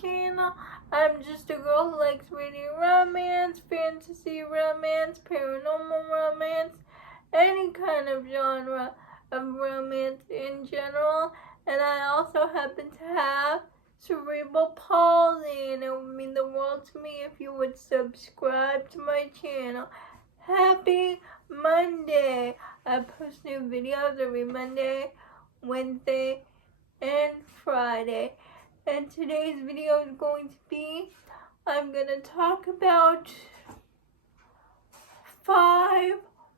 channel. I'm just a girl who likes reading romance, fantasy romance, paranormal romance, any kind of genre of romance in general. And I also happen to have cerebral palsy, and it would mean the world to me if you would subscribe to my channel. Happy Monday! I post new videos every Monday, Wednesday, and Friday. And today's video is going to be, I'm going to talk about 5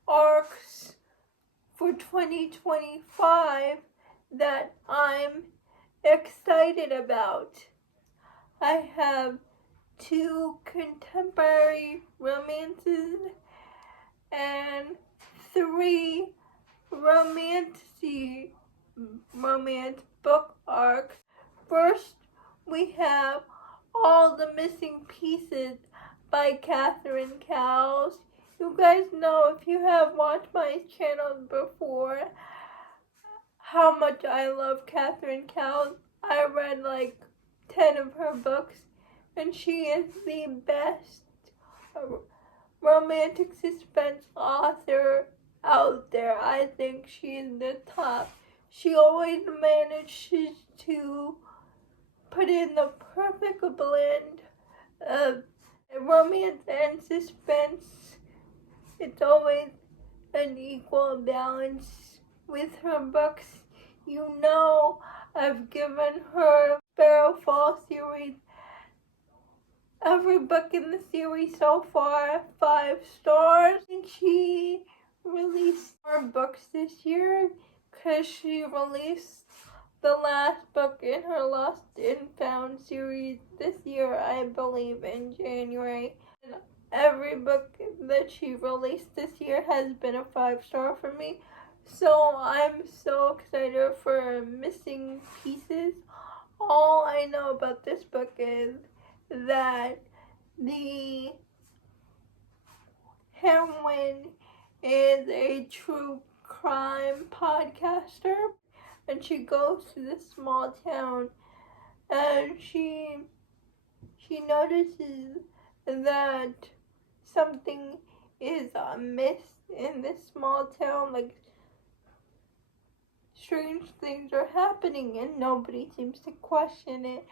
arcs for 2025 that I'm excited about. I have 2 contemporary romances and 3 romance book arcs. First, we have All the Missing Pieces by Catherine Cowles. You guys know, if you have watched my channel before, how much I love Catherine Cowles. I read like 10 of her books, and she is the best romantic suspense author out there. I think she is the top. She always manages to put in the perfect blend of romance and suspense. It's always an equal balance with her books. You know, I've given her Sparrowfall series, every book in the series so far, 5 stars. I think she released more books this year because she released the last book in her Lost and Found series this year, I believe, in January. And every book that she released this year has been a 5-star for me. So I'm so excited for Missing Pieces. All I know about this book is that the heroine is a true crime podcaster, and she goes to this small town, and she notices that something is amiss in this small town. Like, strange things are happening and nobody seems to question it.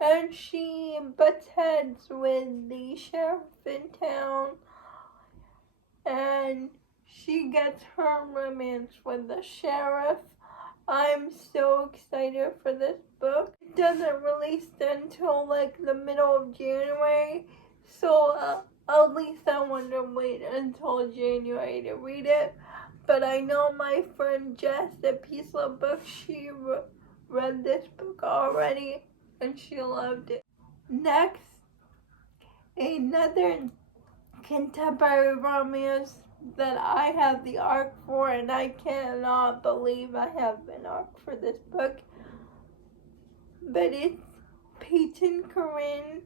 And she butts heads with the sheriff in town, and she gets her romance with the sheriff. I'm so excited for this book. It doesn't release until like the middle of January, so at least I want to wait until January to read it. But I know my friend Jess at Peace Love Books, she read this book already and she loved it. Next, another contemporary romance that I have the arc for, and I cannot believe I have an arc for this book. But it's Peyton Corinne.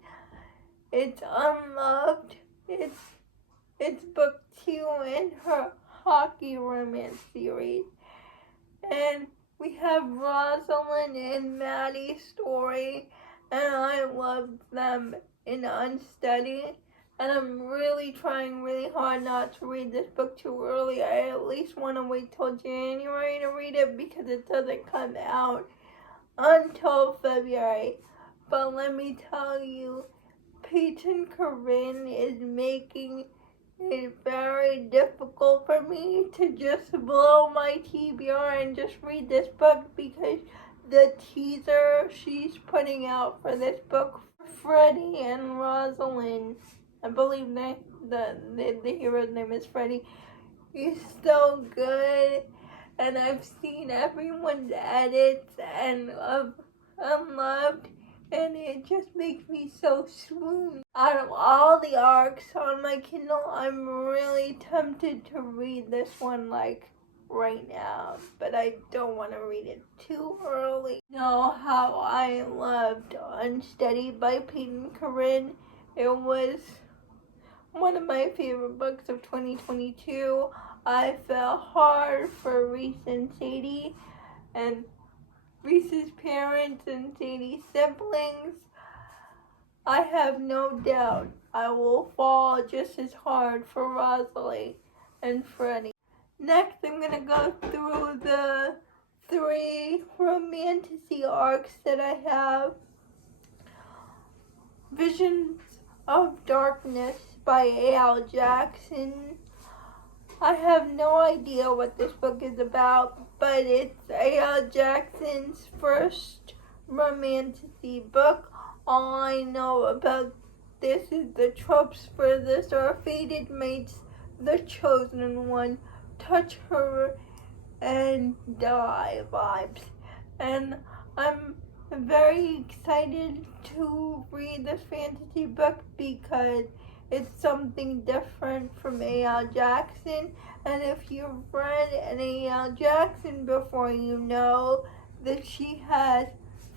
It's Unloved. It's book 2 in her hockey romance series. And we have Rosalind and Maddie's story, and I loved them in Unstudied. And I'm really trying really hard not to read this book too early. I at least want to wait till January to read it because it doesn't come out until February. But let me tell you, Peyton Corinne is making it very difficult for me to just blow my TBR and just read this book, because the teaser she's putting out for this book, Freddie and Rosalind, I believe the hero's name is Freddie, is so good. And I've seen everyone's edits and of Unloved, and it just makes me so swoon. Out of all the arcs on my Kindle, I'm really tempted to read this one like right now, but I don't want to read it too early. You know how I loved Unstudied by Peyton Corinne. It was one of my favorite books of 2022. I fell hard for Reese and Sadie, and Reese's parents and Sadie's siblings. I have no doubt I will fall just as hard for Rosalie and Freddie. Next, I'm going to go through the 3 romantasy arcs that I have. Visions of Darkness by A.L. Jackson. I have no idea what this book is about, but it's A.L. Jackson's first romantasy book. All I know about this is the tropes for this are fated mates, the chosen one, touch her and die vibes. And I'm very excited to read this fantasy book because it's something different from A.L. Jackson. And if you've read an A.L. Jackson before, you know that she has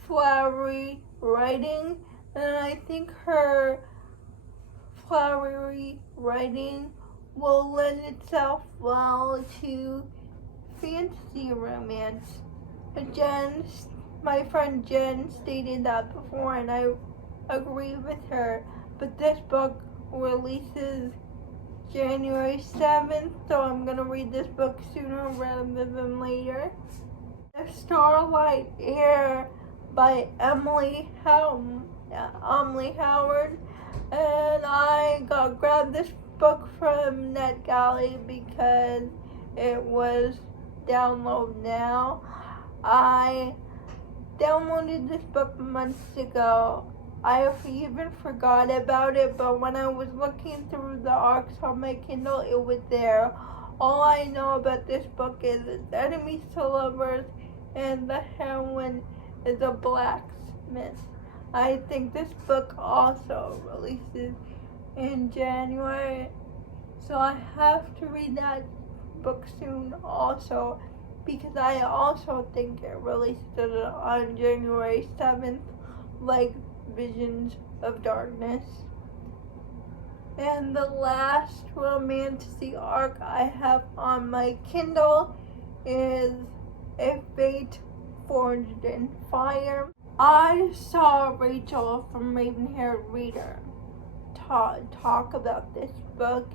flowery writing. And I think her flowery writing will lend itself well to fantasy romance. Jen, my friend Jen stated that before, and I agree with her. But this book releases January 7th, so I'm going to read this book sooner rather than later. Starlight, Heir by Emily Howard. And I grabbed this book from NetGalley because it was download now. I downloaded this book months ago. I even forgot about it, but when I was looking through the arcs on my Kindle, it was there. All I know about this book is it's enemies to lovers, and the heroine is a blacksmith. I think this book also releases in January, so I have to read that book soon also, because I also think it released on January 7th, like Visions of Darkness. And the last romantasy arc I have on my Kindle is A Fate Forged in Fire. I saw Rachel from Raven-Haired Reader talk about this book,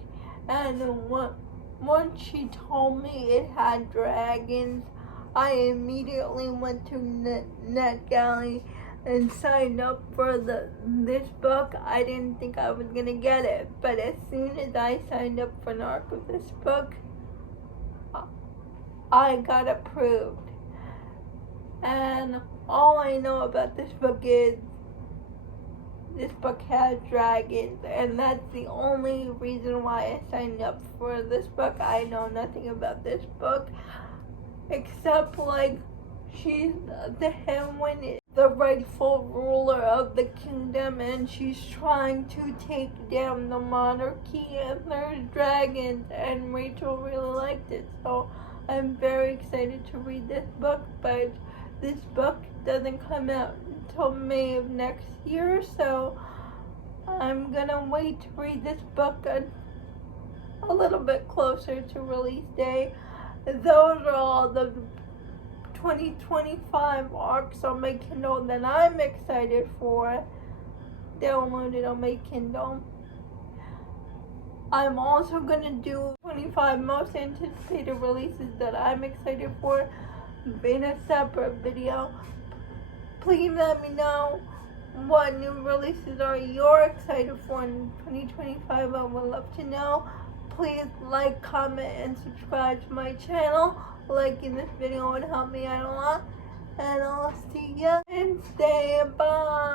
and once she told me it had dragons, I immediately went to NetGalley and signed up for this book. I didn't think I was gonna get it, but as soon as I signed up for an arc of this book, I got approved. And all I know about this book is this book has dragons, and that's the only reason why I signed up for this book. I know nothing about this book except like she's the heroine is the rightful ruler of the kingdom, and she's trying to take down the monarchy, and there's dragons, and Rachel really liked it, so I'm very excited to read this book. But this book doesn't come out until May of next year, so I'm gonna wait to read this book a little bit closer to release day. Those are all the 2025 arcs on my Kindle that I'm excited for, downloaded on my Kindle. I'm also gonna do 25 most anticipated releases that I'm excited for in a separate video. Please let me know what new releases are you're excited for in 2025. I would love to know. Please like, comment, and subscribe to my channel. Liking this video would help me out a lot. And I'll see you Wednesday. Bye.